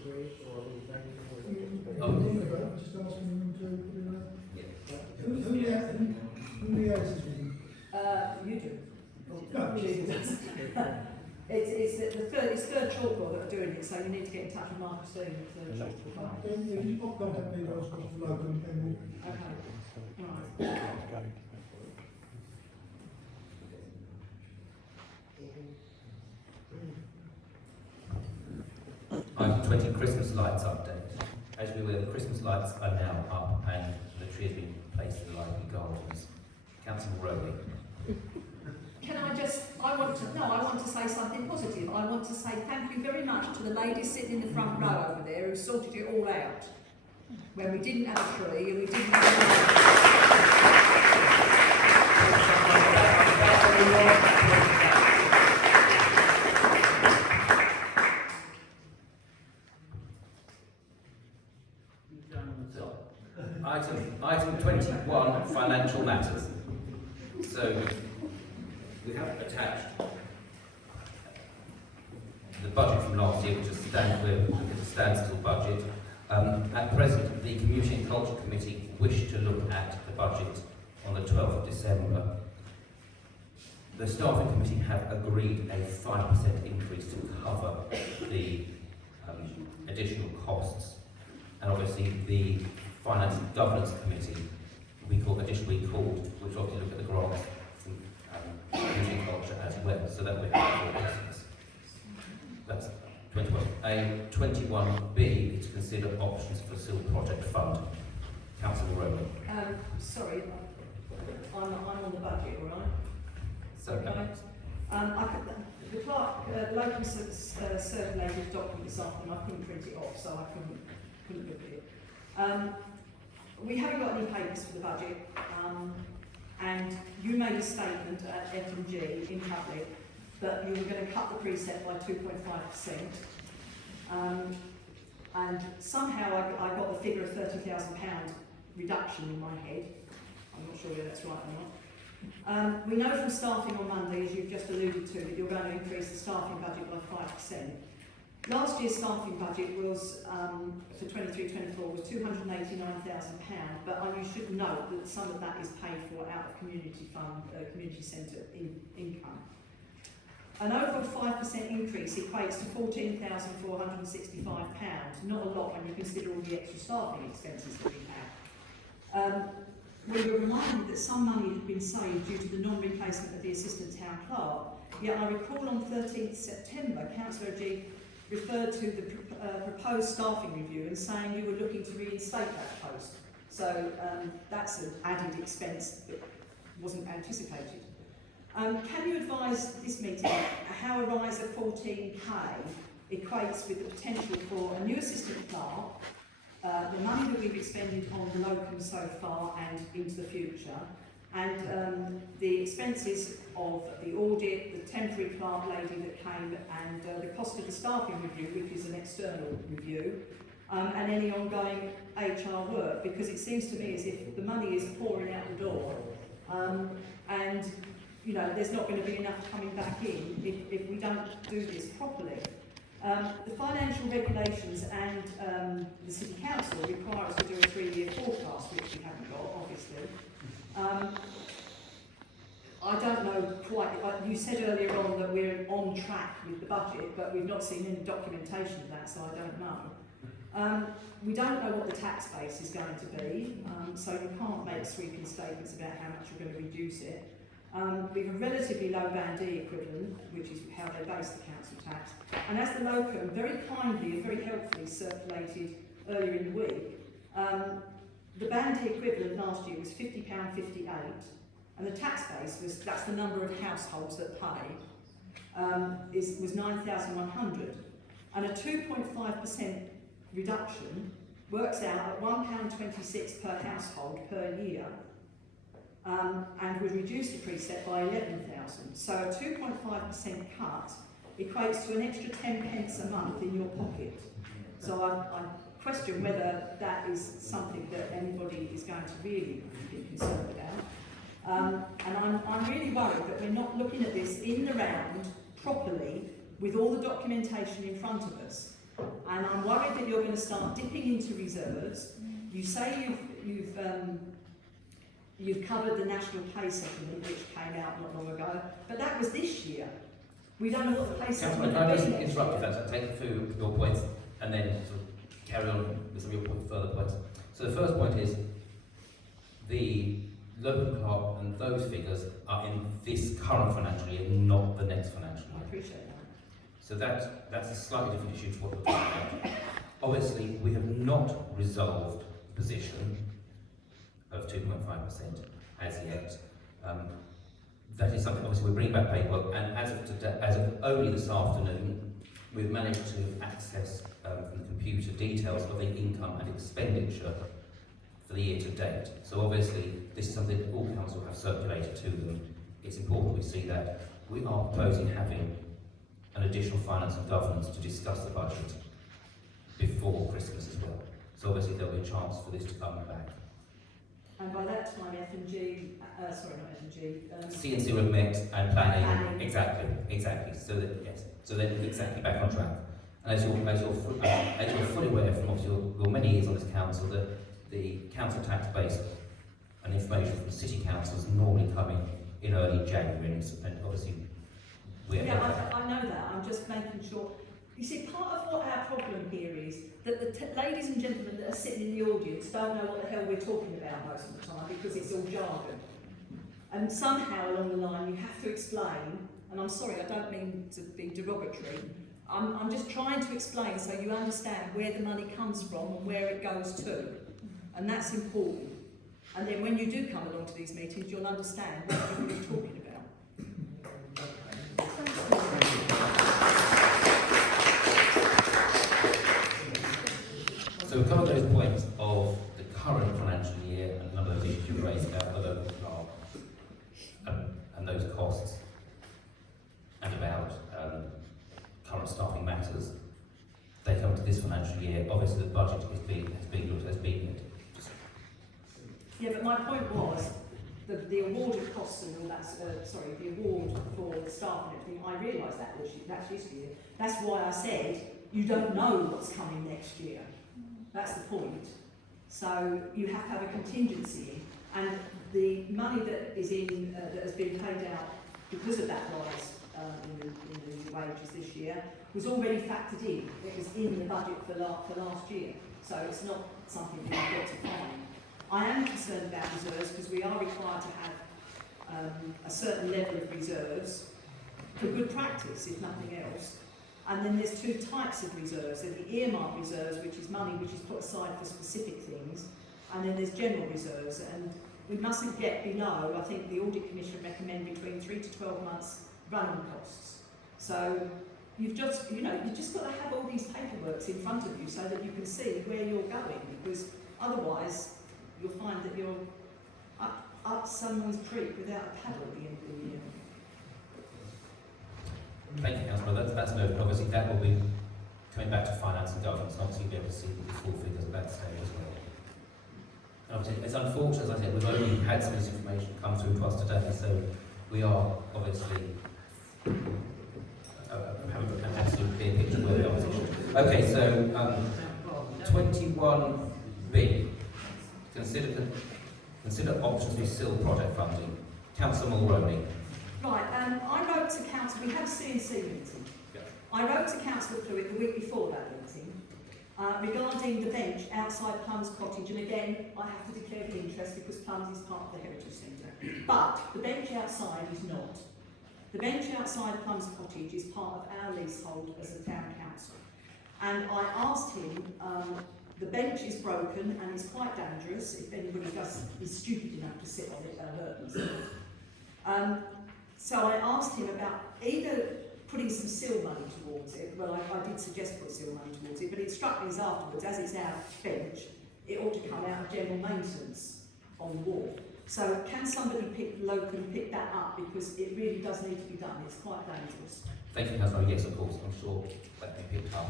Just asking them to put it up. Who liaises with you? You do. No, She does. It's third chalkboard that are doing it, so you need to get in touch with Mark Stone. Then you pop contact details across the local and we'll... Okay. Right. Item 20, Christmas lights update. As you're aware, the Christmas lights are now up and the tree has been placed in the library gardens. Councillor Rowley. Can I want to say something positive. I want to say thank you very much to the ladies sitting in the front row over there who sorted it all out. When we didn't have a tree and we didn't have Item 21, financial matters. So we have attached the budget from last year, which is a standstill budget. At present, the Community and Culture Committee wish to look at the budget on the 12th of December. The Staffing Committee have agreed a 5% increase to cover the additional costs. And obviously the Finance and Governance Committee, which obviously look at the grants from Community and Culture as well, so that we have for Christmas. That's 21. 21B is to consider options for Seal Project Fund. Councillor Rowan. sorry, I'm on the budget, all right? So, the clerk locally circulated a document this afternoon. I couldn't print it off, so I couldn't look at it. We haven't got any papers for the budget, and you made a statement at F&G in public that you were going to cut the precept by 2.5%, and somehow I got the figure of £30,000 reduction in my head. I'm not sure whether that's right or not. We know from staffing on Monday, as you've just alluded to, that you're going to increase the staffing budget by 5%. Last year's staffing budget was, for 23-24, was £289,000, but you should note that some of that is paid for out of community fund, community centre income. An overall 5% increase equates to £14,465, not a lot when you consider all the extra staffing expenses that we have. We were reminded that some money had been saved due to the non-replacement of the assistant town clerk, yet I recall on 13th September, Councillor G referred to the proposed staffing review and saying you were looking to reinstate that post. So that's an added expense that wasn't anticipated. Can you advise this meeting how a rise of 14k equates with the potential for a new assistant clerk, the money that we've expended on the locum so far and into the future, and the expenses of the audit, the temporary clerk lady that came, and the cost of the staffing review, which is an external review, and any ongoing HR work, because it seems to me as if the money is pouring out the door, and you know there's not going to be enough coming back in if we don't do this properly. The financial regulations and the City Council require us to do a 3-year forecast, which we haven't got, obviously. I don't know quite, you said earlier on that we're on track with the budget, but we've not seen any documentation of that, so I don't know. We don't know what the tax base is going to be, so you can't make sweeping statements about how much you're going to reduce it. We have a relatively low Band D equivalent, which is how they base the council tax. And as the locum very kindly and very helpfully circulated earlier in the week, the Band D equivalent last year was £50.58, and the tax base was, that's the number of households that pay, was 9,100. And a 2.5% reduction works out at £1.26 per household per year, and would reduce the precept by 11,000. So a 2.5% cut equates to an extra 10 pence a month in your pocket. So I question whether that is something that anybody is going to really be concerned about. And I'm really worried that we're not looking at this in the round properly with all the documentation in front of us. And I'm worried that you're going to start dipping into reserves. You say you've covered the national pay settlement, which came out not long ago, but that was this year. We don't know what the pay settlement Councillor, will can be I just next interrupt you year. for that? So take through your points and then sort of carry on with some of your further points. So the first point is the local clerk and those figures are in this current financial year, not the next financial I year. appreciate that. So that's a slightly different issue to what we're talking about. Obviously, we have not resolved the position of 2.5% as yet. That is something, obviously, we bring back paperwork, and as of today, as of only this afternoon, we've managed to access from the computer details of the income and expenditure for the year to date. So obviously, this is something that all council have circulated to them. It's important we see that. We are proposing having an additional finance and governance to discuss the budget before Christmas as well. So obviously there'll be a chance for this to come back. And by that time, F&G, sorry, not F&G, C&C were met and planning. Planning. Exactly. So that, yes, so they're exactly back on track. And as you're fully aware from obviously your many years on this council, that the council tax base and information from city councils normally come in early January, and obviously we're yeah, I know that. I'm just making sure. You see, part of what our problem here is that the ladies and gentlemen that are sitting in the audience don't know what the hell we're talking about most of the time because it's all jargon. And somehow along the line you have to explain, and I'm sorry, I don't mean to be derogatory, I'm just trying to explain so you understand where the money comes from and where it goes to. And that's important. And then when you do come along to these meetings, you'll understand what everybody's talking about. So we've covered those points of the current financial year and a number of those issues you raised about the local clerk and those costs, and about current staffing matters. They come to this financial year. Obviously, the budget has been looked at. Yeah, but my point was the award of costs and all that. The award for the staff and everything. I realised that's this year. That's why I said you don't know what's coming next year. That's the point. So you have to have a contingency, and the money that is in that has been paid out because of that rise in the wages this year was already factored in. It was in the budget for last year, so it's not something we've got to find. I am concerned about reserves because we are required to have a certain level of reserves for good practice, if nothing else. And then there's two types of reserves. There's the earmark reserves, which is money which is put aside for specific things, and then there's general reserves. And we mustn't get below, I think the Audit Commission recommend between 3 to 12 months running costs. So you've just got to have all these paperworks in front of you so that you can see where you're going, because otherwise you'll find that you're up someone's creek without a paddle at the end of the year. Thank you, Councillor. That's noted. Obviously, that will be coming back to finance and governance. Obviously, you'll be able to see the full figures at that stage as well. And obviously, it's unfortunate, as I said, we've only had some of this information come through to us today, so we are obviously having an absolute clear picture where we are positioned. Okay, so 21B. Consider options for SIL project funding. Councillor Mulroney. Right, I wrote to Council, we had a C&C meeting. Yeah. I wrote to Councillor Pruitt the week before that meeting regarding the bench outside Plum's Cottage, and again, I have to declare the interest because Plum's is part of the Heritage Centre. But the bench outside is not. The bench outside Plum's Cottage is part of our leasehold as a town council. And I asked him, the bench is broken and it's quite dangerous if anybody is stupid enough to sit on it, they'll hurt themselves. So I asked him about either putting some SIL money towards it. Well, I did suggest put SIL money towards it, but it struck me as afterwards, as it's our bench, it ought to come out of general maintenance on the wall. So can somebody locally pick that up, because it really does need to be done. It's quite dangerous. Thank you, Councillor. Yes, of course. I'm sure that can be picked up.